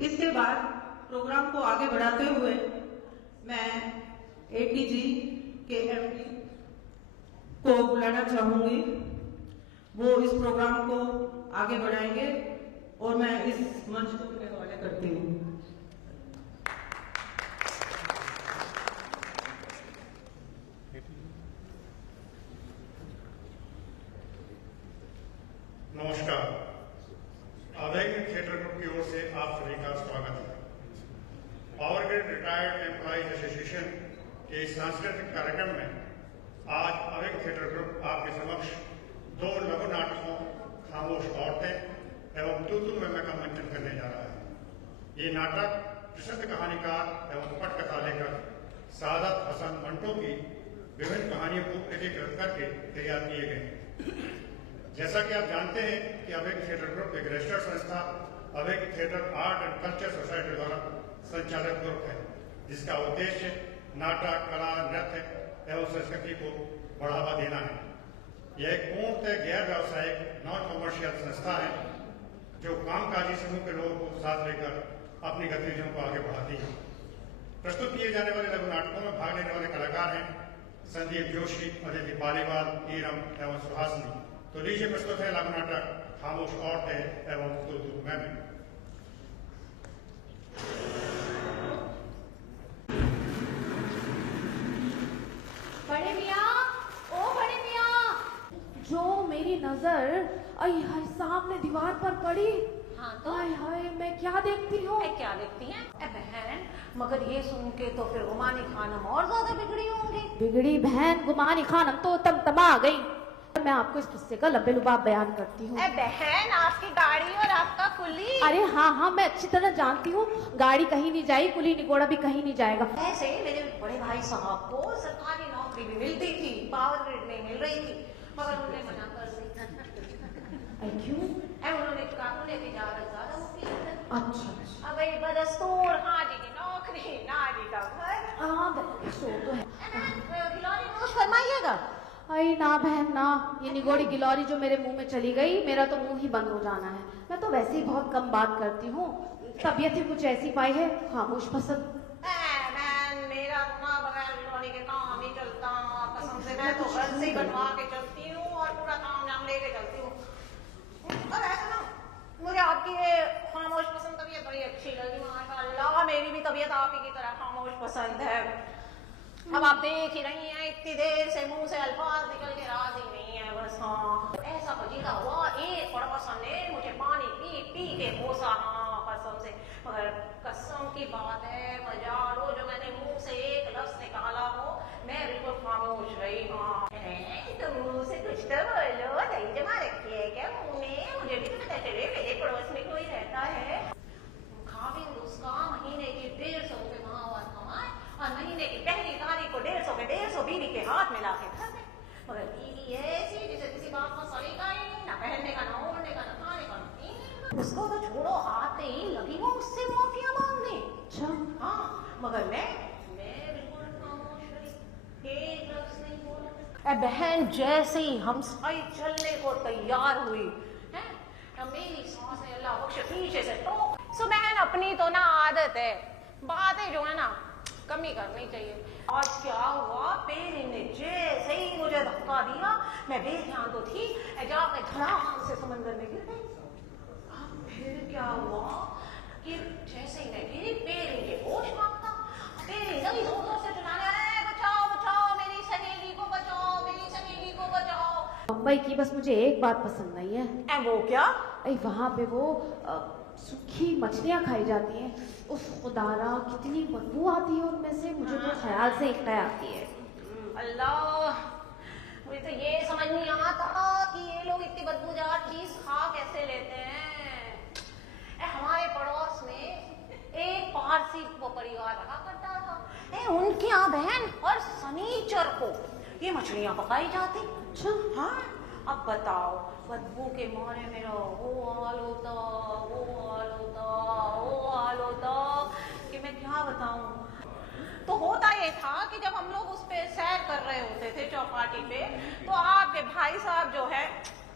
इसके बाद प्रोग्राम को आगे बढ़ाते हुए मैं एटीजी के एमडी को बुलाना चाहूंगी। वो इस प्रोग्राम को आगे बढ़ाएंगे और मैं इस मंच को उनके हवाले करती हूँ। नमस्कार। अवेक थिएटर ग्रुप की ओर से आप सभी का स्वागत है। Power grid retired employees association के सांस्कृतिक कार्यक्रम में आज अवेक थिएटर ग्रुप आपके समक्ष 2 लघु नाटकों खामोश औरतें एवं तू तू मैं का मंचन करने जा रहा है। ये नाटक प्रसिद्ध कहानीकार एवं पटकथा लेखक सादत हसन मंटो की विभिन्न कहानियों को एकीकृत करके तैयार किए गए। जैसा कि आप जानते हैं कि अवेक थिएटर ग्रुप एक रजिस्टर्ड संस्था awake theatre art and culture society द्वारा संचालित ग्रुप है, जिसका उद्देश्य नाटक, कला, नृत्य एवं संस्कृति को बढ़ावा देना है। यह एक पूर्णतः गैर व्यावसायिक नॉन कमर्शियल संस्था है जो कामकाजी समूह के लोगों को साथ लेकर अपनी गतिविधियों को आगे बढ़ाती है। प्रस्तुत किए जाने वाले लघु नाटकों में भाग लेने वाले कलाकार हैं संदीप जोशी, अदिति पालीवाल, ईरम एवं सुहासिनी। तो लीजिए प्रस्तुत है लघु नाटक खामोश औरतें एवं तू तू मैं। बड़े मियाँ, ओ बड़े मियाँ, जो मेरी नजर आई हाय सामने दीवार पर पड़ी। हाँ तो हाय हाय मैं क्या देखती हूँ? क्या देखती हैं? बहन, मगर ये सुन के तो फिर गुमानी खानम और ज्यादा बिगड़ी होंगी। बिगड़ी बहन, गुमानी खानम तो तमा आ गई। मैं आपको इस किस्से का लंबे लुबाब बयान करती हूँ। बहन, आपकी गाड़ी और आपका कुली। अरे हाँ हाँ, मैं अच्छी तरह जानती हूँ। गाड़ी कहीं नहीं जाएगी, कुली निगोड़ा भी कहीं नहीं जाएगा। ऐसे मेरे बड़े भाई साहब को सरकारी नौकरी भी मिलती थी, पावर ग्रिड में मिल रही थी, मगर उन्होंने मना कर दी। क्यों? उन्होंने कहा उन्हें तिजारत ज्यादा होती है। अच्छा। अब बदस्तूर हाँ जी की नौकरी, ना जी का घर। हाँ सो तो है। गिलौरी नोश फरमाइएगा। अरे ना बहन ना, ये निगोड़ी गिलौरी जो मेरे मुंह में चली गई, मेरा तो मुंह ही बंद हो जाना है। मैं तो वैसे ही बहुत कम बात करती हूँ, तबीयत ही कुछ ऐसी पाई है, खामोश पसंद। मेरा बगैर गिलौरी के काम ही चलता कसम से। मैं तो घर से ही बनवा के चलती हूँ और पूरा काम नाम लेके चलती हूँ। और ऐसा ना, मुझे आपकी ये खामोश पसंद तबीयत बड़ी अच्छी लगी माशाल्लाह। मेरी भी तबीयत आप ही की तरह खामोश पसंद है। अब आप देख ही रही हैं, इतनी देर से मुंह से अल्फाज निकल के राजी नहीं है बस। हाँ ऐसा फजीदा हुआ, एक पड़ोसन ने मुझे पानी पी पी के कोसा। हाँ कसम से, मगर कसम की बात है मजारो, जो मैंने मुंह से एक लफ्ज निकाला हो मैं बिल्कुल खामोश रही। हाँ तो मुंह से कुछ तो बोलो, दही जमा रखी है क्या मुंह में? मुझे भी तो पता चले, मेरे पड़ोस में कोई रहता है। खाविंद उसका महीने की 150 रुपये माहवार कमाए और महीने की पहली तारीख को 150 बीवी के हाथ में लाके धर दे। मगर बीवी ऐसी जिसे किसी बात का सलीका ही नहीं, ना पहनने का, ना ओढ़ने का, ना खाने का, ना पीने का। उसको तो छोड़ो, आते ही लगी वो उससे माफिया मांगने। अच्छा हाँ, मगर मैं बिल्कुल खामोश रही, एक लफ्ज नहीं बोला। बहन जैसे ही हम साई चलने को तैयार हुई है, मेरी सांस ने अल्लाह बख्शे पीछे से तो बहन अपनी तो ना आदत है, बातें जो है ना कमी करनी चाहिए। आज क्या हुआ, पेरी ने जैसे ही मुझे धक्का दिया, मैं बेध्यान तो थी, जाके धड़ाम से समंदर में गिर गई। अब फिर क्या हुआ कि जैसे ही मैं गिरी, पेरी के होश मांगता, पेरी जल्दी जोर जोर से चिल्लाने, बचाओ बचाओ मेरी सहेली को, बचाओ मेरी सहेली को, बचाओ। मुंबई की बस मुझे एक बात पसंद नहीं है। वो क्या? वहाँ पे वो सूखी मछलियाँ खाई जाती हैं। उस खुदारा कितनी बदबू आती है उनमें से, मुझे तो ख्याल से एक आती है। अल्लाह, मुझे तो ये समझ नहीं आता कि ये लोग इतनी बदबूदार चीज खा कैसे लेते हैं। हमारे पड़ोस में एक पारसी वो परिवार रहा करता था, उनके यहाँ बहन हर शनिचर को ये मछलियाँ पकाई जाती। अच्छा हाँ, अब बताओ बदबू के मारे मेरा वो हाल होता, वो हाल होता, वो हाल होता कि मैं क्या बताऊं। तो होता ये था कि जब हम लोग उस पे सैर कर रहे होते थे चौपाटी पे, तो आपके भाई साहब जो है,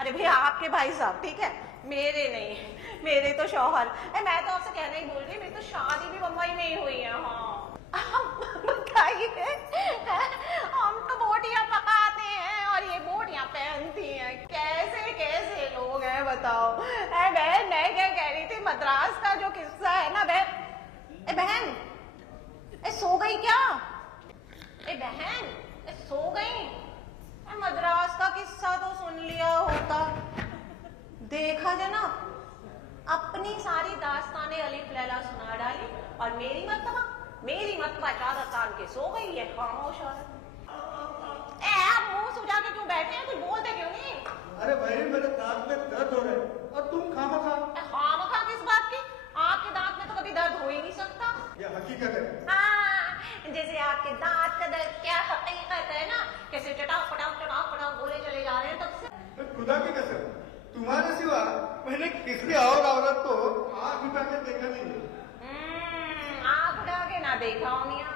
अरे भैया आपके भाई साहब ठीक है, मेरे नहीं, मेरे तो शौहर, मैं तो आपसे कहना ही भूल गई, मेरी तो शादी भी बम्बई में ही हुई है। हाँ बताइए, हम तो बोटियां पकाते हैं और ये बोटियां पहनती हैं, कैसे कैसे लोग हैं बताओ। बहन मैं क्या कह रही थी, मद्रास का जो किस्सा है ना बहन, सो गई क्या? बहन सो गई? मद्रास का किस्सा तो सुन लिया होता। देखा जनाब, अपनी सारी दास्ताने अलिफ लैला सुना डाली और मेरी मर्तबा चादर तान के सो गई है खामोश औरत। आप मुंह सुजा के क्यों बैठे हैं, कुछ बोलते क्यों नहीं? अरे भाई मेरे दांत में दर्द हो रहे और तुम खामखा किस बात की? आपके दांत में तो कभी दर्द हो ही नहीं सकता। ये हकीकत है। हाँ, जैसे आपके दांत का दर्द क्या हकीकत है ना, कैसे चटाक पटाक बोले चले जा रहे हैं तब से। खुदा की कसम, तुम्हारे सिवा मैंने किसी और औरत को आँख उठा के देखा नहीं। आँख उठा के ना देखा हो मियां,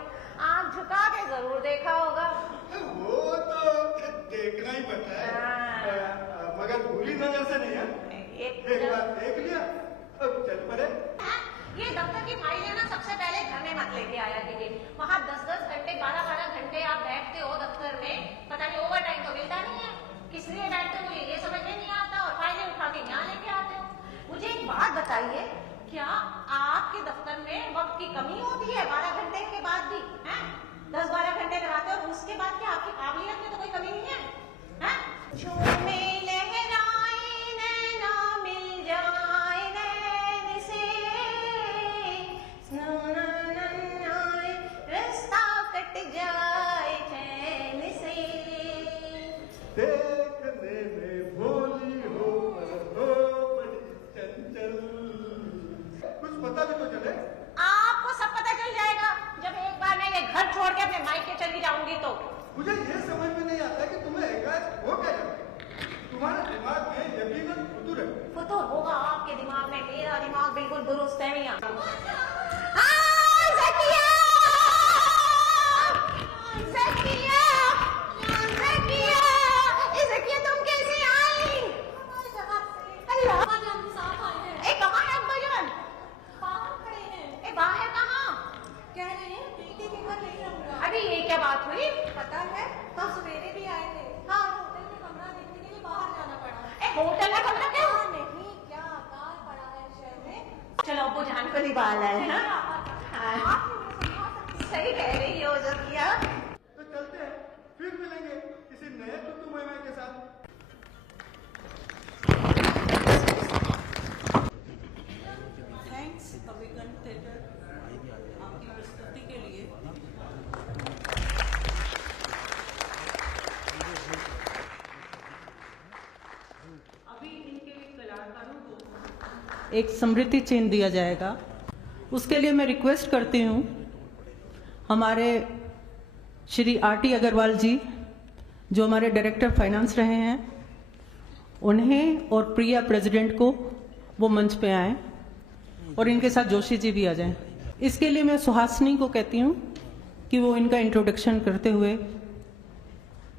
आँख झुका के जरूर देखा होगा। वो तो देखना ही पड़ता है, मगर बुरी नजर से नहीं है। एक बार देख लिया अब चल पड़े। ये दफ्तर की फाइलें ना सबसे पहले घर में मत लेके आया कीजिए, वहाँ 10-10 घंटे 12-12 घंटे आप बैठते हो दफ्तर में, पता नहीं ओवर टाइम तो मिलता नहीं है, किस लिए बैठते हो मुझे ये समझ में नहीं आता और फाइलें उठा के यहाँ लेके आते हो। मुझे एक बात बताइए, क्या आपके दफ्तर में वक्त की कमी होती है 12 घंटे के बाद भी? 10-12 घंटे लगाते हो, उसके बाद क्या आपकी काबिलियत में तो कोई कमी नहीं है? झूमे लहराए नैना मिल जाए नैन से, रास्ता कट जाए चैन से। देखने में भोली हो बड़ी चंचल, कुछ पता भी तो चले। आपको सब पता चल जाएगा जब एक बार मैं ये घर छोड़ के अपने मायके चली जाऊंगी तो। मुझे ये समझ में नहीं आता कि तुम्हें एकाएक हो क्या जाए। तुम्हारे दिमाग में यकीनन फुतूर है। फुतूर होगा आपके दिमाग में, मेरा दिमाग बिल्कुल दुरुस्त है मियां। ज़किया तुम कैसे आई? अल्लाह, कहाँ है अब्बाजान? बाहर कहाँ? कह रहे हैं बेटी के घर नहीं रहूंगा। अभी ये क्या बात हुई? पता है, तो सवेरे भी आए थे। हाँ, होटल में कमरा देखने के लिए बाहर जाना पड़ा। होटल में कमरा क्या? नहीं, क्या आकार पड़ा है शहर में। चलो अब्बू जान को निभाल है ना? हाँ, सही कह रही हो ज़किया। तो चलते हैं, फिर मिलेंगे किसी नए तुतु मैमे के साथ। थैंक्स अभिगन थिएटर आपकी प्रस्तुति के लिए। अभी इनके कलाकारों को एक स्मृति चिन्ह दिया जाएगा, उसके लिए मैं रिक्वेस्ट करती हूँ हमारे श्री आर.टी. अग्रवाल जी, जो हमारे डायरेक्टर फाइनेंस रहे हैं, उन्हें और प्रिया प्रेसिडेंट को वो मंच पे आए और इनके साथ जोशी जी भी आ जाएं। इसके लिए मैं सुहासिनी को कहती हूँ कि वो इनका इंट्रोडक्शन करते हुए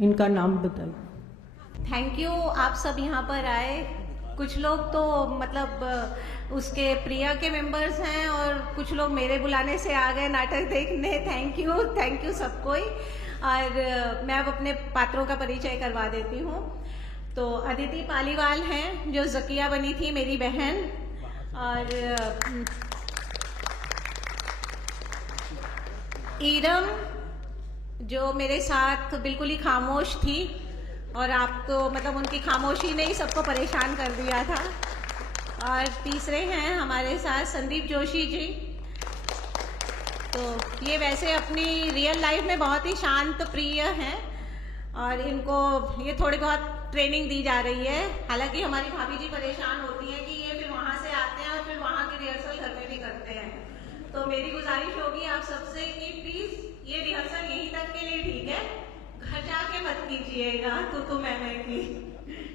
इनका नाम बताएं। थैंक यू, आप सब यहाँ पर आए। कुछ लोग तो मतलब उसके प्रिया के मेंबर्स हैं और कुछ लोग मेरे बुलाने से आ गए नाटक देखने। थैंक यू सबको ही। और मैं अब अपने पात्रों का परिचय करवा देती हूँ। तो अदिति पालीवाल हैं जो ज़किया बनी थी, मेरी बहन। और ईरम जो मेरे साथ बिल्कुल ही खामोश थी और आपको मतलब उनकी खामोशी ने ही सबको परेशान कर दिया था। और तीसरे हैं हमारे साथ संदीप जोशी जी। तो ये वैसे अपनी रियल लाइफ में बहुत ही शांत प्रिय हैं और इनको ये थोड़ी बहुत ट्रेनिंग दी जा रही है। हालांकि हमारी भाभी जी परेशान होती हैं कि ये फिर वहाँ से आते हैं और फिर वहाँ की रिहर्सल घर में भी करते हैं। तो मेरी गुजारिश होगी आप सबसे कि प्लीज ये रिहर्सल यहीं तक के लिए ठीक है, घर जाके मत कीजिएगा तो मैंने की,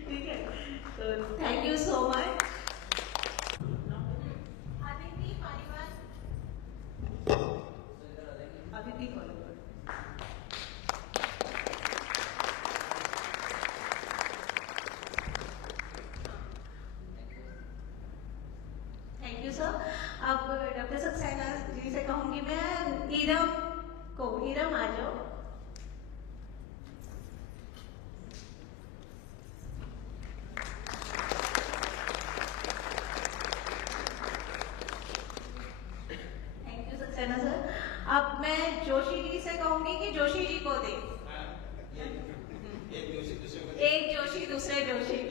ठीक है। तो thank you so much. Aditi Saxena ji से कहूंगी मैं इरम को, इरम आ जाओ। Thank you Saxena sir. अब मैं जोशी जी से कहूंगी कि जोशी जी को दे। एक जोशी दूसरे जोशी